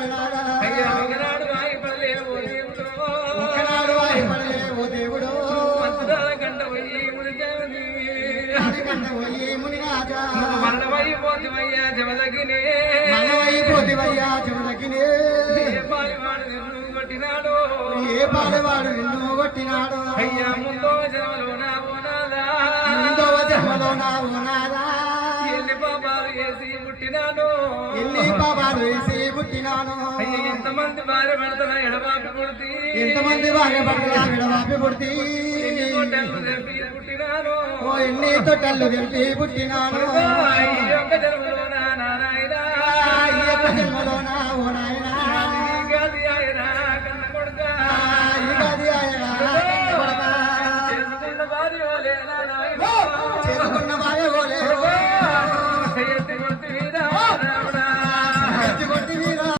ఒకనాడు వాయిపడలే ఓ దేవుడు ఒకనాడు వాయిపడలే ఓ దేవుడు గంట పోయి మునిగాని కంట పోయి మునిగాజా మరణమైపోతివయ్యా జమదగినే మరణమైపోతివయ్యా జమదగినే ఏ పాలివాడు నిన్ను కొట్టినాడు ఏ పాడవాడు నిన్ను కొట్టినాడు అయ్యా ముందో జన్మలో నా ఓనాదా ముందో జన్మలో నా ఓనాదా ఎన్ని పాపాలు వేసి పుట్టినాను ఎన్ని పాపాలు వేసి పుట్టినాను అయ్యా ఎంతమంది భార్య పడతారా ఎడబాపి పుడితి ఎంతమంది భార్య పడతారా ఎడబాపి పుడితి పుట్టినాను ఓ ఎన్ని తొట్టెళ్ళు తెలిపి పుట్టినాను ఈ యొక్క జన్మలో